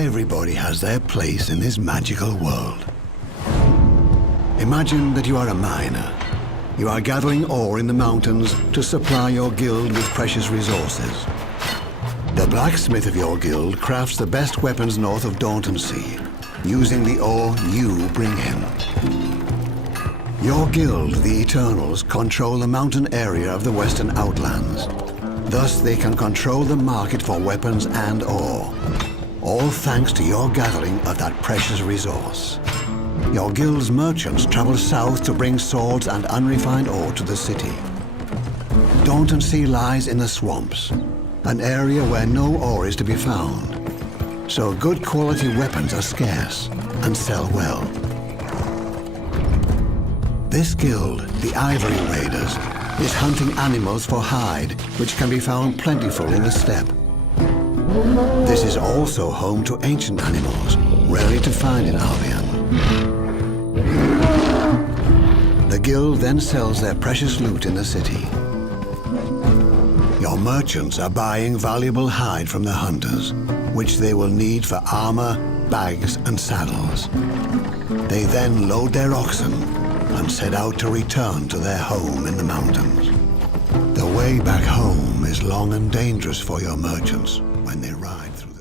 Everybody has their place in this magical world. Imagine that you are a miner. You are gathering ore in the mountains to supply your guild with precious resources. The blacksmith of your guild crafts the best weapons north of Daunton Sea, using the ore you bring him. Your guild, the Eternals, control the mountain area of the Western Outlands. Thus, they can control the market for weapons and ore. All thanks to your gathering of that precious resource. Your guild's merchants travel south to bring swords and unrefined ore to the city. Daunton Sea lies in the swamps, an area where no ore is to be found. So good quality weapons are scarce and sell well. This guild, the Ivory Raiders, is hunting animals for hide, which can be found plentiful in the steppe. This is also home to ancient animals, rarely to find in Albion. The guild then sells their precious loot in the city. Your merchants are buying valuable hide from the hunters, which they will need for armor, bags, and saddles. They then load their oxen and set out to return to their home in the mountains. The way back home is long and dangerous for your merchants when they ride through the...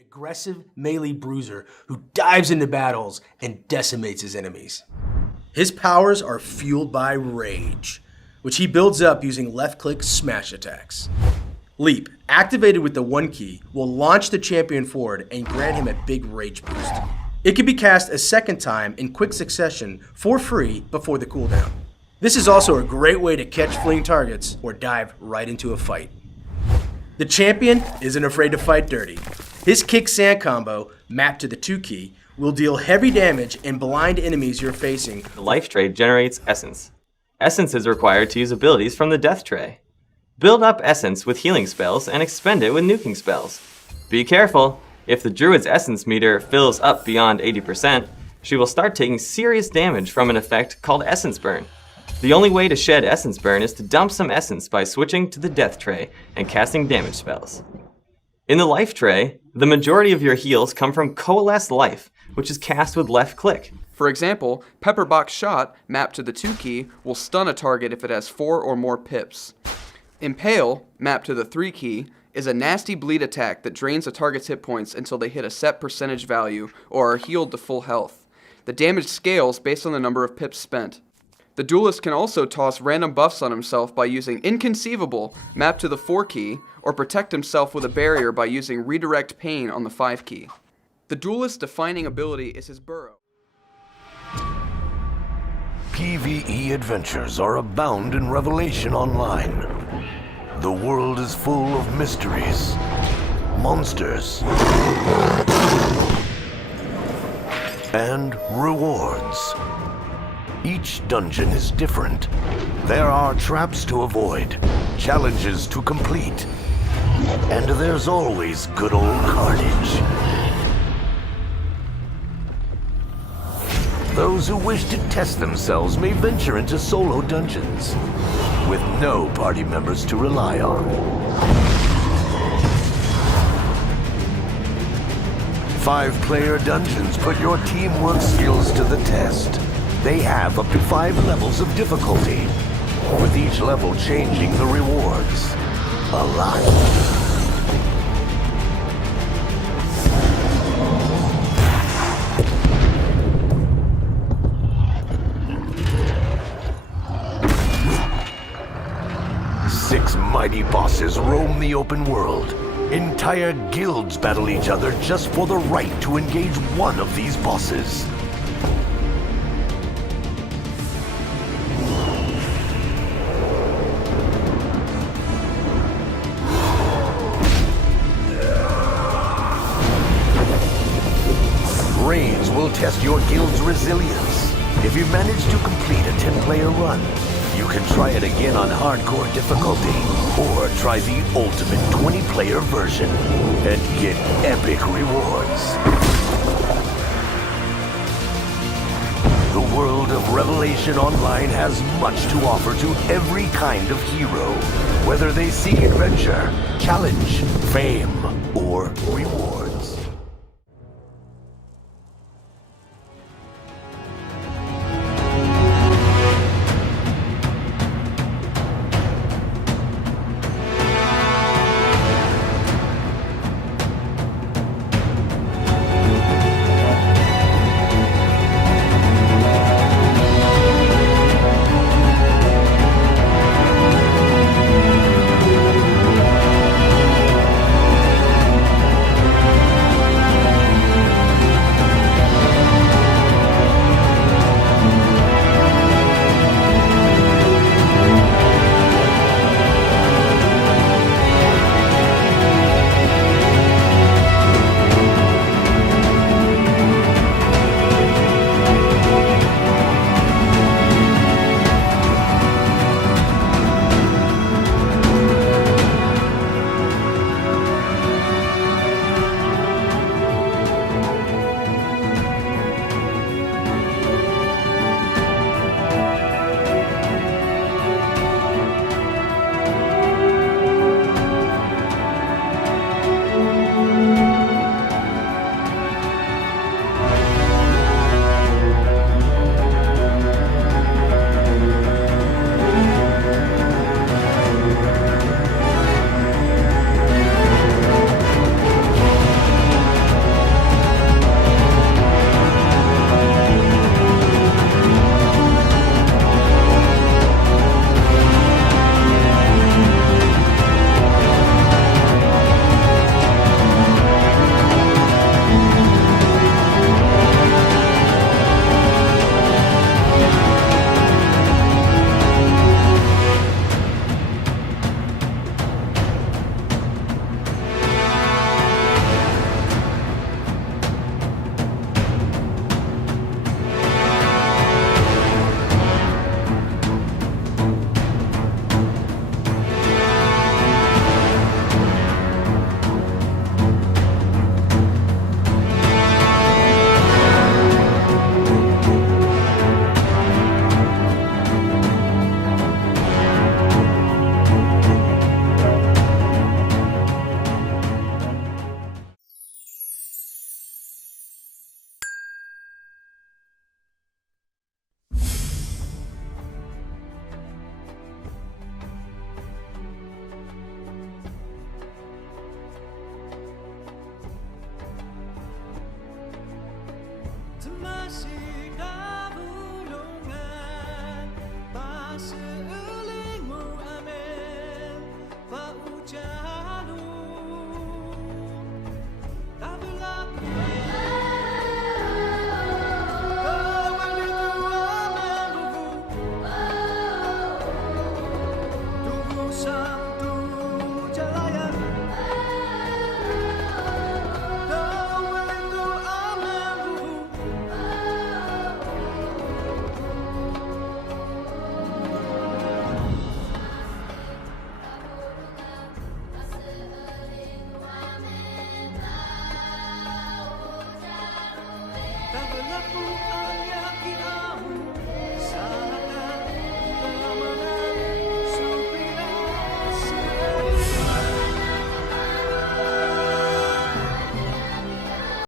Aggressive melee bruiser who dives into battles and decimates his enemies. His powers are fueled by rage, which he builds up using left-click smash attacks. Leap, activated with the 1 key, will launch the champion forward and grant him a big rage boost. It can be cast a second time in quick succession for free before the cooldown. This is also a great way to catch fleeing targets or dive right into a fight. The champion isn't afraid to fight dirty. His kick sand combo, mapped to the 2 key, will deal heavy damage and blind enemies you're facing. The life tray generates essence. Essence is required to use abilities from the death tray. Build up essence with healing spells and expend it with nuking spells. Be careful, if the druid's essence meter fills up beyond 80%, she will start taking serious damage from an effect called essence burn. The only way to shed essence burn is to dump some essence by switching to the death tray and casting damage spells. In the life tray, the majority of your heals come from Coalesce Life, which is cast with left click. For example, Pepperbox Shot, mapped to the 2 key, will stun a target if it has 4 or more pips. Impale, mapped to the 3 key, is a nasty bleed attack that drains a target's hit points until they hit a set percentage value or are healed to full health. The damage scales based on the number of pips spent. The duelist can also toss random buffs on himself by using Inconceivable, mapped to the 4 key, or protect himself with a barrier by using Redirect Pain on the 5 key. The duelist's defining ability is his burrow. PvE adventures are abound in Revelation Online. The world is full of mysteries, monsters, and rewards. Each dungeon is different. There are traps to avoid, challenges to complete, And there's always good old carnage. Those who wish to test themselves may venture into solo dungeons, with no party members to rely on. 5-player dungeons put your teamwork skills to the test. They have up to 5 levels of difficulty, with each level changing the rewards a lot. Six mighty bosses roam the open world. Entire guilds battle each other just for the right to engage one of these bosses. Raids will test your guild's resilience. If you manage to complete a 10-player run, you can try it again on hardcore difficulty, or try the ultimate 20-player version and get epic rewards. The world of Revelation Online has much to offer to every kind of hero, whether they seek adventure, challenge, fame, or rewards. Abu